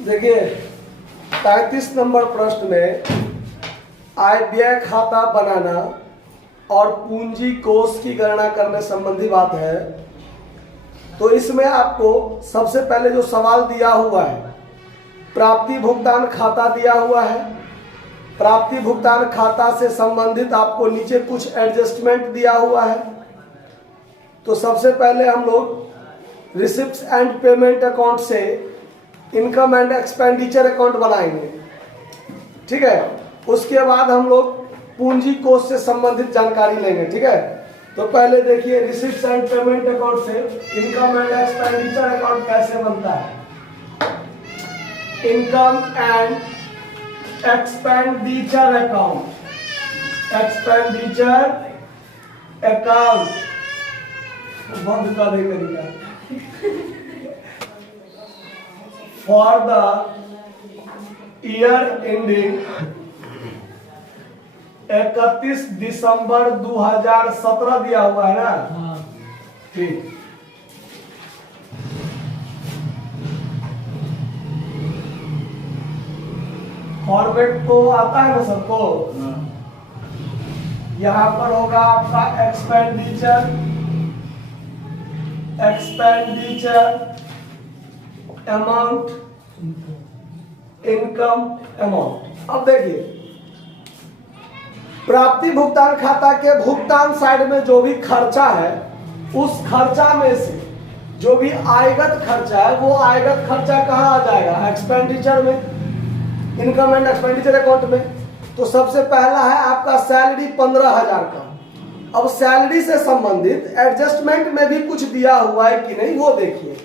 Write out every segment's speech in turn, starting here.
देखिए 33 नंबर प्रश्न में आय व्यय खाता बनाना और पूंजी कोष की गणना करने संबंधी बात है। तो इसमें आपको सबसे पहले जो सवाल दिया हुआ है, प्राप्ति भुगतान खाता दिया हुआ है। प्राप्ति भुगतान खाता से संबंधित आपको नीचे कुछ एडजस्टमेंट दिया हुआ है। तो सबसे पहले हम लोग रिसिप्ट्स एंड पेमेंट अकाउंट से इनकम एंड एक्सपेंडिचर अकाउंट बनाएंगे, ठीक है। उसके बाद हम लोग पूंजी कोष से संबंधित जानकारी लेंगे, ठीक है। तो पहले देखिए रिसिप्ट्स एंड पेमेंट अकाउंट से इनकम एंड एक्सपेंडिचर अकाउंट कैसे बनता है। Income and expenditure account, expenditure account बंद का दे करेगा फॉर द ईयर एंडिंग 31 दिसंबर 2017 दिया हुआ है ना, ठीक। फॉर्मेट तो आता है ना सबको। यहां पर होगा आपका expenditure, expenditure amount, income amount. अब देखिए प्राप्ति भुगतान खाता के भुगतान साइड में जो भी खर्चा है, उस खर्चा में से जो भी आयगत खर्चा है, वो आयगत खर्चा कहाँ आ जाएगा, एक्सपेंडिचर में, इनकम एंड एक्सपेंडिचर अकाउंट में। तो सबसे पहला है आपका सैलरी 15,000 का। अब सैलरी से संबंधित एडजस्टमेंट में भी कुछ दिया हुआ है कि नहीं, वो देखिए।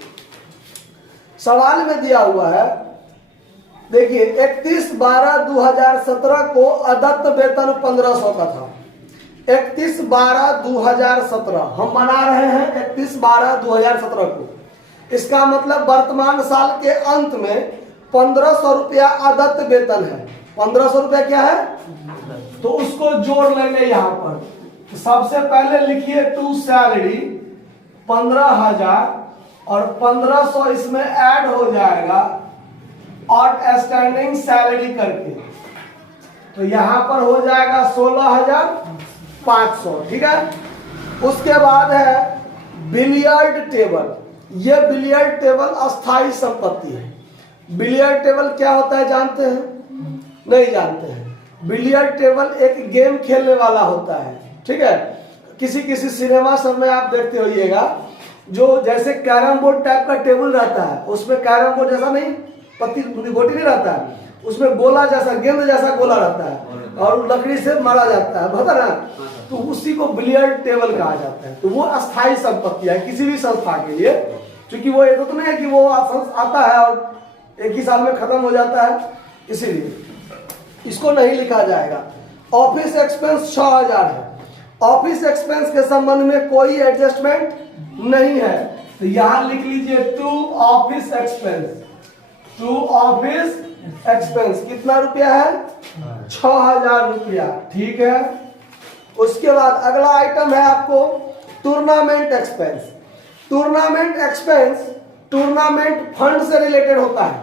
सवाल में दिया हुआ है, देखिए 31/12/2017 को अदत्त वेतन 1500 का था। 31/12/2017 हम मना रहे हैं 31/12/2017 को। इसका मतलब वर्तमान साल के अंत में 1500 रुपया अदत्त वेतन है। 1500 रुपया क्या है, तो उसको जोड़ लेंगे यहाँ पर। तो सबसे पहले लिखिए टू सैलरी 15,000 और 1500 इसमें ऐड हो जाएगा आउटस्टैंडिंग सैलरी करके, तो यहां पर हो जाएगा 16,500, ठीक है। उसके बाद है बिलियर्ड टेबल। यह बिलियर्ड टेबल अस्थाई संपत्ति है। बिलियर्ड टेबल क्या होता है जानते हैं, नहीं जानते हैं। बिलियर्ड टेबल एक गेम खेलने वाला होता है, ठीक है। किसी किसी सिनेमा सब में आप देखते होइएगा, जो जैसे कैरम बोर्ड टाइप का टेबल रहता है, उसमें कैरम बोर्ड जैसा नहीं, पत्ती गोटी नहीं रहता है, उसमें गोला जैसा, गेंद जैसा गोला रहता है और लकड़ी से मारा जाता है, पता ना। तो उसी को बिलियर्ड टेबल कहा जाता है। तो वो अस्थाई संपत्ति है किसी भी संस्था के लिए, क्योंकि वो ये तो नहीं है कि वो आता है और एक ही साल में खत्म हो जाता है, इसीलिए इसको नहीं लिखा जाएगा। ऑफिस एक्सपेंस 6,000 है। ऑफिस एक्सपेंस के संबंध में कोई एडजस्टमेंट नहीं है, तो यहां लिख लीजिए to office expense. To office expense कितना रुपया है, 6,000 रुपया, ठीक है। उसके बाद अगला आइटम है आपको tournament expense. Tournament expense tournament fund से रिलेटेड होता है।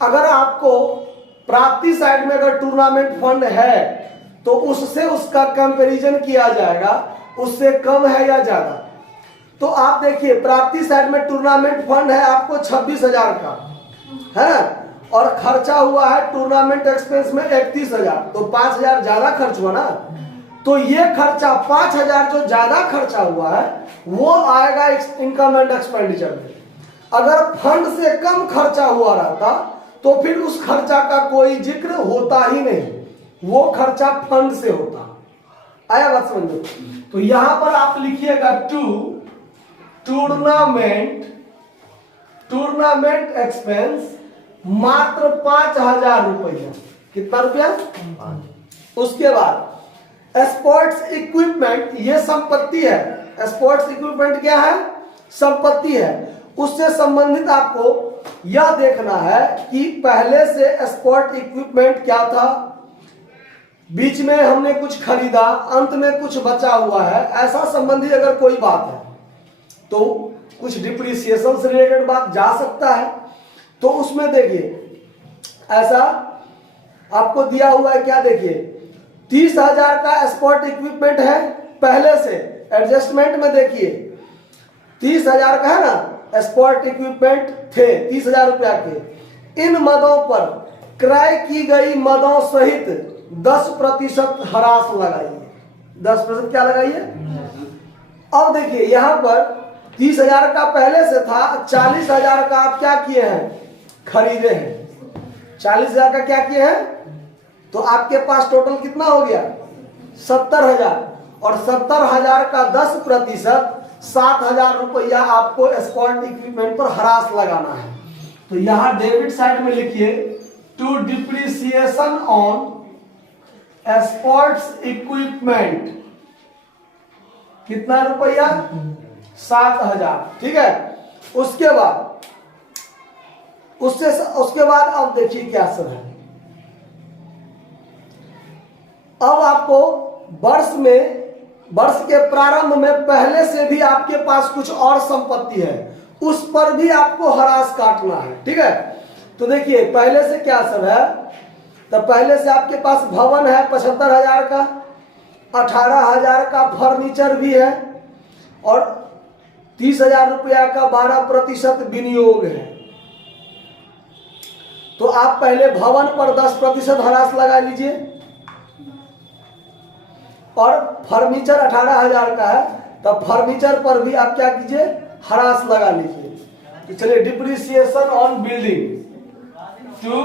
अगर आपको प्राप्ति साइड में अगर टूर्नामेंट फंड है तो उससे उसका कंपैरिजन किया जाएगा, उससे कम है या ज्यादा। तो आप देखिए प्राप्ति साइड में टूर्नामेंट फंड है आपको 26,000 का, है ना, और खर्चा हुआ है टूर्नामेंट एक्सपेंस में 31,000, तो 5,000 ज्यादा खर्च हुआ ना। तो ये खर्चा 5,000 जो ज्यादा खर्चा हुआ है वो आएगा इनकम एंड एक्सपेंडिचर में। अगर फंड से कम खर्चा हुआ रहता तो फिर उस खर्चा का कोई जिक्र होता ही नहीं, वो खर्चा फंड से होता। आया बात समझ लो। तो यहां पर आप लिखिएगा टू टूर्नामेंट एक्सपेंस मात्र 5,000 रुपया। कितना रुपया, उसके बाद स्पोर्ट्स इक्विपमेंट, ये संपत्ति है। स्पोर्ट्स इक्विपमेंट क्या है, संपत्ति है। उससे संबंधित आपको यह देखना है कि पहले से स्पोर्ट इक्विपमेंट क्या था, बीच में हमने कुछ खरीदा, अंत में कुछ बचा हुआ है, ऐसा संबंधी अगर कोई बात है तो कुछ डिप्रिसिएशन से रिलेटेड बात जा सकता है। तो उसमें देखिए ऐसा आपको दिया हुआ है क्या, देखिए 30,000 का स्पोर्ट इक्विपमेंट है पहले से, एडजस्टमेंट में देखिए 30,000 का है ना, स्पोर्ट इक्विपमेंट थे 30,000 रुपया के। इन मदों पर क्रय की गई मदों सहित 10% हरास लगाइए। 10% क्या लगाइए। अब देखिए यहां पर 30,000 का पहले से था, 40,000 का आप क्या किए हैं, खरीदे हैं। 40,000 का क्या किए हैं, तो आपके पास टोटल कितना हो गया 70,000, और 70,000 का 10% 7,000 रुपया आपको स्पोर्ट इक्विपमेंट पर हरास लगाना है। तो यहां डेबिट साइड में लिखिए to depreciation on sports equipment कितना रुपया 7,000, ठीक है। उसके बाद अब देखिए क्या सब है। अब आपको वर्ष के प्रारंभ में पहले से भी आपके पास कुछ और संपत्ति है, उस पर भी आपको हरास काटना है, ठीक है। तो देखिए पहले से क्या सब है, तो पहले से आपके पास भवन है 75,000 का, 18,000 का फर्नीचर भी है, और 30,000 रुपया का 12% विनियोग है। तो आप पहले भवन पर 10% हरास लगा लीजिए, और फर्नीचर 18,000 का है, तो फर्नीचर पर भी आप क्या कीजिए, हरास लगा लीजिए। तो चलिए depreciation on building, to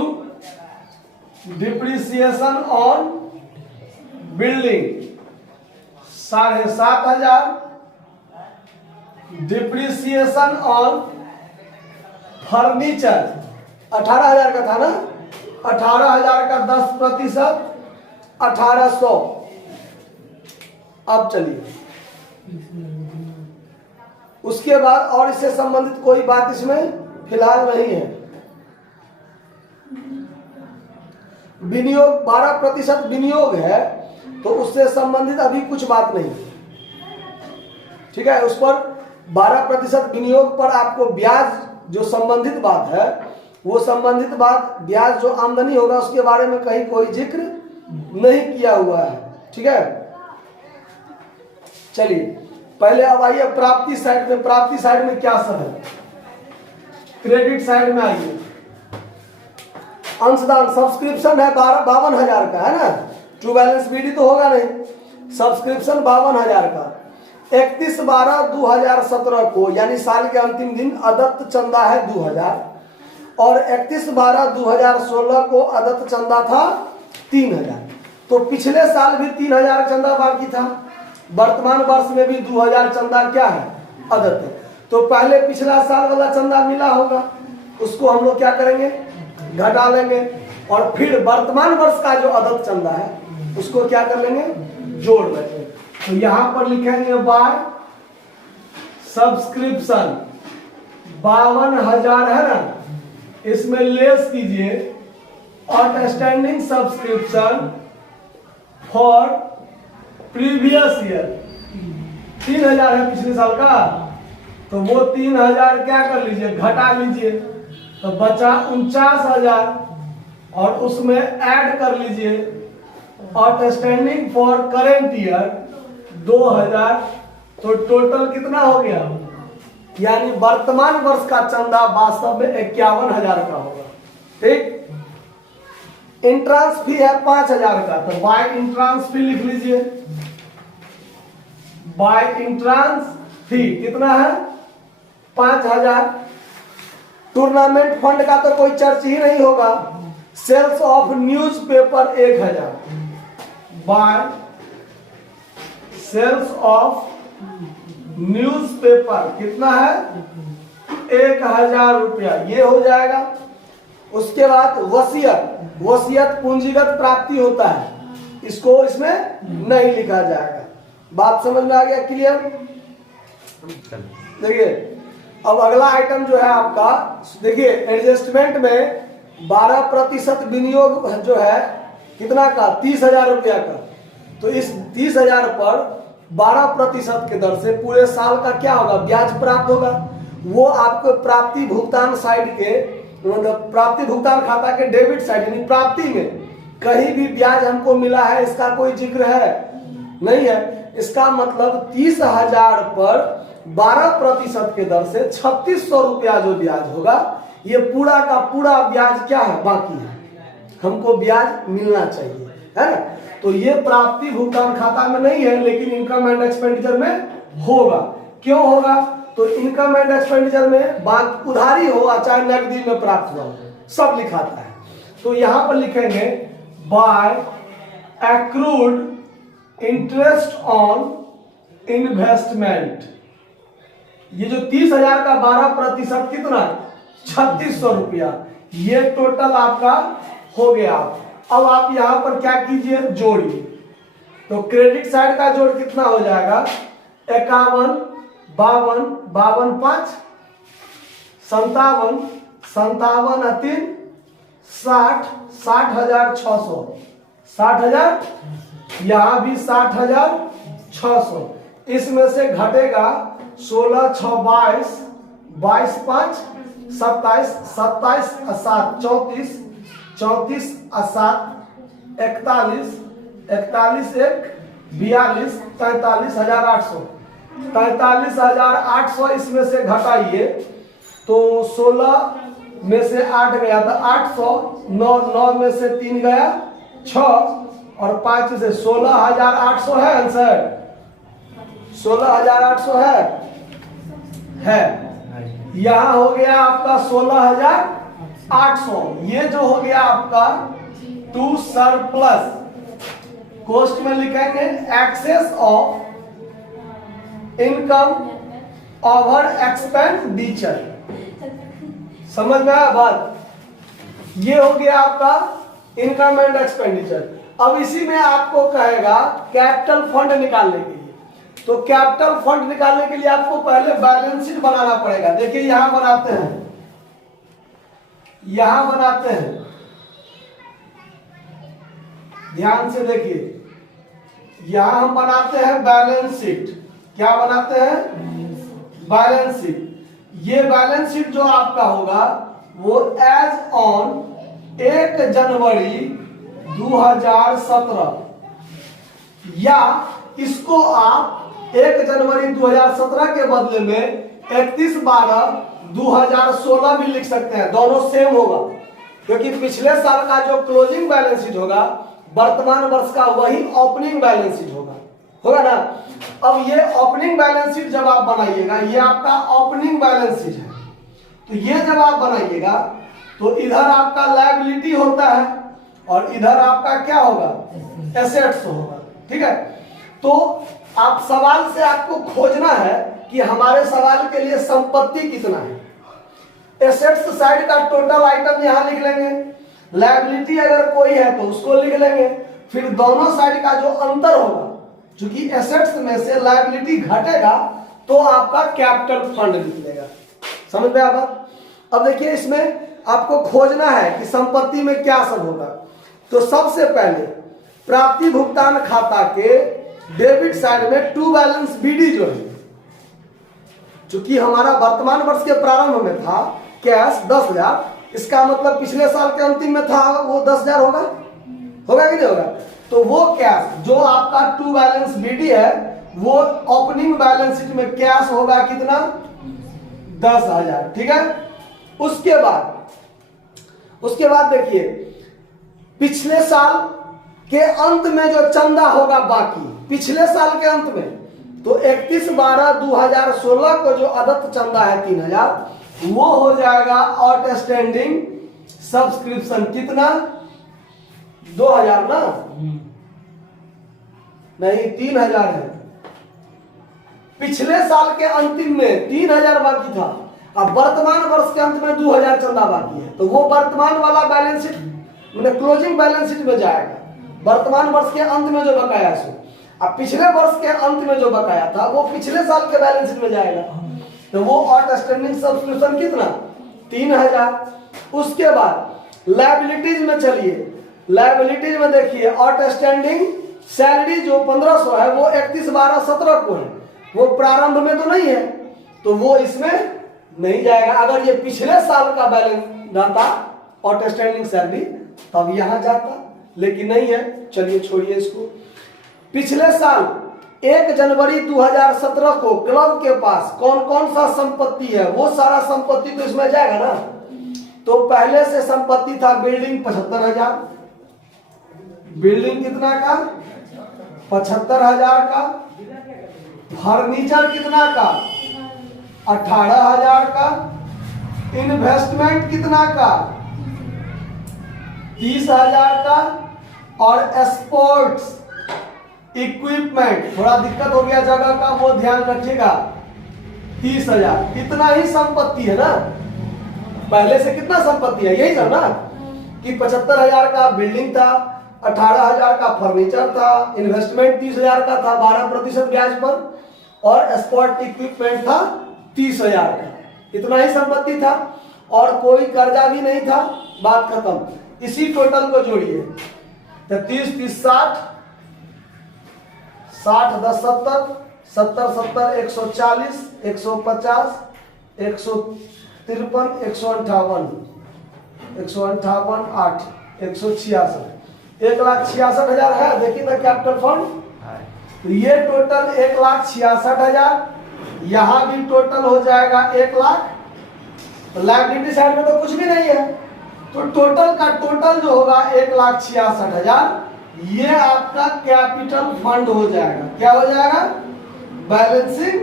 depreciation on building 7,500, depreciation on furniture 18,000 का था ना, 18,000 का 10% 1,800। अब चलिए उसके बाद और इससे संबंधित कोई बात इसमें फिलहाल नहीं है। विनियोग 12% विनियोग है, तो उससे संबंधित अभी कुछ बात नहीं, ठीक है। उस पर 12% विनियोग पर आपको ब्याज जो संबंधित बात है, वो संबंधित बात ब्याज जो आमदनी होगा उसके बारे में कहीं कोई जिक्र नहीं किया हुआ है, ठीक है। चलिए पहले अब आइए प्राप्ति साइड में। प्राप्ति साइड में क्या सब है, क्रेडिट साइड में आइए। अंशदान सब्सक्रिप्शन है 52,000 का, है ना। ट्रू बैलेंस बीडी तो होगा नहीं, सब्सक्रिप्शन 52,000 का। 31/12/2017 को यानी साल के अंतिम दिन अदत्त चंदा है 2,000, और 31/12/2016 को अदत्त चंदा था 3,000। तो पिछले साल भी 3,000 चंदा बाकी था, वर्तमान वर्ष में भी 2,000 चंदा क्या है, अदत्त है। तो पहले पिछला साल वाला चंदा मिला होगा, उसको हम लोग क्या करेंगे, घटा लेंगे, और फिर वर्तमान वर्ष का जो अदत्त चंदा है उसको क्या कर लेंगे, जोड़ लेंगे। तो यहां पर लिखेंगे बाय सब्सक्रिप्शन 52,000 है ना, इसमें लेस कीजिए outstanding subscription for previous year 3,000 है पिछले साल का, तो वो 3,000 क्या कर लीजिए, घटा लीजिए, तो बचा 49,000, और उसमें ऐड कर लीजिए आउटस्टैंडिंग फॉर करेंट ईयर 2,000। तो टोटल कितना हो गया, यानी वर्तमान वर्ष का चंदा वास्तव में 51,000 का होगा, ठीक। इंट्रांस फी है 5,000 का, तो बाय इंट्रांस फी लिख लीजिए। बाय इंट्रांस फी कितना है 5,000। टूर्नामेंट फंड का तो कोई चर्च ही नहीं होगा। Sales of newspaper 1,000, by sales of newspaper कितना है 1,000 रुपया, ये हो जाएगा। उसके बाद वसीयत पूंजीगत प्राप्ति होता है, इसको इसमें नहीं लिखा जाएगा। बात समझ में आ गया, क्लियर। देखिए अब अगला आइटम जो है आपका, देखिए एडजस्टमेंट में 12% विनियोग जो है कितना का 30,000 रुपया का। तो इस 30,000 पर 12% के दर से पूरे साल का क्या होगा, ब्याज प्राप्त होगा। वो आपको प्राप्ति भुगतान साइड के मतलब प्राप्ति भुगतान खाता के डेबिट साइड यानी प्राप्ति में कहीं भी ब्याज हमको मिला है इसका कोई जिक्र है नहीं है। इसका मतलब 30,000 पर 12% के दर से 3600 रुपया जो ब्याज होगा ये पूरा का पूरा ब्याज क्या है, बाकी है, हमको ब्याज मिलना चाहिए, है ना। तो ये प्राप्ति भुगतान खाता में नहीं है लेकिन इनकम एंड एक्सपेंडिचर में होगा। क्यों होगा? तो इनकम एंड एक्सपेंडिचर में बात उधारी हो चाहे नकदी में प्राप्त हुआ सब लिखाता है। तो यहां पर लिखेंगे by accrued interest on investment. ये जो 30,000 का 12% कितना, 3600 रुपया, ये टोटल आपका हो गया। अब आप यहां पर क्या कीजिए, जोड़िए। तो क्रेडिट साइड का जोड़ कितना हो जाएगा, 51, 52, 52 5, 57, 57 3, 60, 60,600, 60,000, यहां भी 60,600। इसमें से घटेगा 16 6 22, 22 5 27, 27 7 34, 34 7 41, 41 1 42, 43,800, 43,800 इसमें से घटाइए तो 16 में से 8 गया तो 800, 9 में से 3 गया 6 और 5 से 16,800 है आंसर, 16,800 है। यहां हो गया आपका 16,800। ये जो हो गया आपका टू सरप्लस, कॉस्ट में लिखेंगे excess of income over expenditure. समझ में आया बात? ये हो गया आपका इनकम एंड एक्सपेंडिचर। अब इसी में आपको कहेगा कैपिटल फंड निकालने के लिए। तो कैपिटल फंड निकालने के लिए आपको पहले बैलेंस शीट बनाना पड़ेगा। देखिए यहां बनाते हैं, यहां बनाते हैं, ध्यान से देखिए, यहां हम बनाते हैं बैलेंस शीट। क्या बनाते हैं? Balance sheet. ये बैलेंस शीट जो आपका होगा वो एज ऑन 1 जनवरी 2017, या इसको आप 1 जनवरी 2017 के बदले में 31/12/2016 भी लिख सकते हैं। दोनों सेम होगा क्योंकि पिछले साल का जो क्लोजिंग बैलेंस शीट होगा वर्तमान वर्ष का वही ओपनिंग बैलेंस शीट होगा ना। अब ये ओपनिंग बैलेंस शीट जब आप बनाइएगा, ये आपका ओपनिंग बैलेंस शीट है, तो ये जब आप बनाइएगा तो इधर आपका लायबिलिटी होता है और इधर आपका क्या होगा, एसेट्स होगा। ठीक है, तो आप सवाल से आपको खोजना है कि हमारे सवाल के लिए संपत्ति कितना है। एसेट्स साइड का टोटल आइटम यहां लिख लेंगे, लायबिलिटी अगर कोई है तो उसको लिख लेंगे, फिर दोनों साइड का जो अंतर होगा, क्योंकि एसेट्स में से लायबिलिटी घटेगा तो आपका कैपिटल फंड निकलेगा। समझ में आया? अब देखिए इसमें आपको खोजना है कि संपत्ति में क्या सब होगा। तो सबसे पहले प्राप्ति भुगतान खाता के डेबिट साइड में टू बैलेंस बीडी जो है, चूंकि हमारा वर्तमान वर्ष के प्रारंभ में था कैश 10,000, इसका मतलब पिछले साल के अंतिम में था वो 10,000 होगा कि नहीं होगा। तो वो कैश जो आपका टू बैलेंस बीडी है वो ओपनिंग बैलेंस शीट में कैश होगा कितना, 10,000। ठीक है, उसके बाद देखिए पिछले साल के अंत में जो चंदा होगा बाकी, पिछले साल के अंत में, तो 31/12/2016 को जो अदत्त चंदा है 3,000, वो हो जाएगा आउटस्टैंडिंग सब्सक्रिप्शन। कितना, 2,000 ना, नहीं 3,000 है। पिछले साल के अंतिम में 3,000 बाकी था, अब वर्तमान वर्ष के अंत में 2,000 चंदा बाकी है, तो वो वर्तमान वाला बैलेंस शीट मैंने क्लोजिंग बैलेंस शीट में जाएगा। वर्तमान वर्ष के अंत में जो बकाया सो, अब पिछले वर्ष के अंत में जो बकाया था वो पिछले साल के बैलेंस शीट में जाएगा, तो वो आउटस्टैंडिंग सब्सक्रिप्शन कितना, 3,000। उसके बाद लायबिलिटीज में चलिए, लायबिलिटीज में देखिए आउटस्टैंडिंग सैलरी जो 1,500 है वो 31/12/17 को है, वो प्रारंभ में तो नहीं है, तो वो इसमें नहीं जाएगा। अगर ये पिछले साल का बैलेंस रहता आउटस्टैंडिंग सैलरी तब यहाँ जाता, लेकिन नहीं है। चलिए छोड़िए इसको। पिछले साल 1 जनवरी 2017 को क्लब के पास कौन कौन सा संपत्ति है, वो सारा संपत्ति तो इसमें जाएगा ना। तो पहले से संपत्ति था बिल्डिंग 75,000, बिल्डिंग कितना का 75,000 का, फर्नीचर कितना का 18,000 का, इन्वेस्टमेंट कितना का 30,000 का, और स्पोर्ट्स इक्विपमेंट, थोड़ा दिक्कत हो गया जगह का, वो ध्यान रखिएगा 30,000। इतना ही संपत्ति है ना। पहले से कितना संपत्ति है, यही था ना कि 75,000 का बिल्डिंग था, 18,000 का फर्नीचर था, इन्वेस्टमेंट 30,000 का था 12% ब्याज पर, और स्पोर्ट इक्विपमेंट था 30,000 का। इतना ही संपत्ति था और कोई कर्जा भी नहीं था। बात खत्म। इसी टोटल को जोड़िए, 30 30 60, 60 10 70, 70 70 140, 150, 153, 158, 158 8, 166, 1,66,000 है। देखिए ना कैपिटल फंड, तो ये टोटल 1,66,000, यहां भी टोटल हो जाएगा 1 लाख। तो लायबिलिटी साइड में तो कुछ भी नहीं है, तो टोटल का टोटल जो होगा 1,66,000, ये आपका कैपिटल फंड हो जाएगा। क्या हो जाएगा, बैलेंसिंग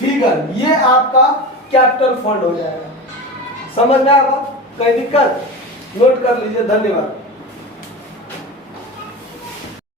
फिगर, ये आपका कैपिटल फंड हो जाएगा। समझ में आया बात, कोई दिक्कत, नोट कर लीजिए। धन्यवाद।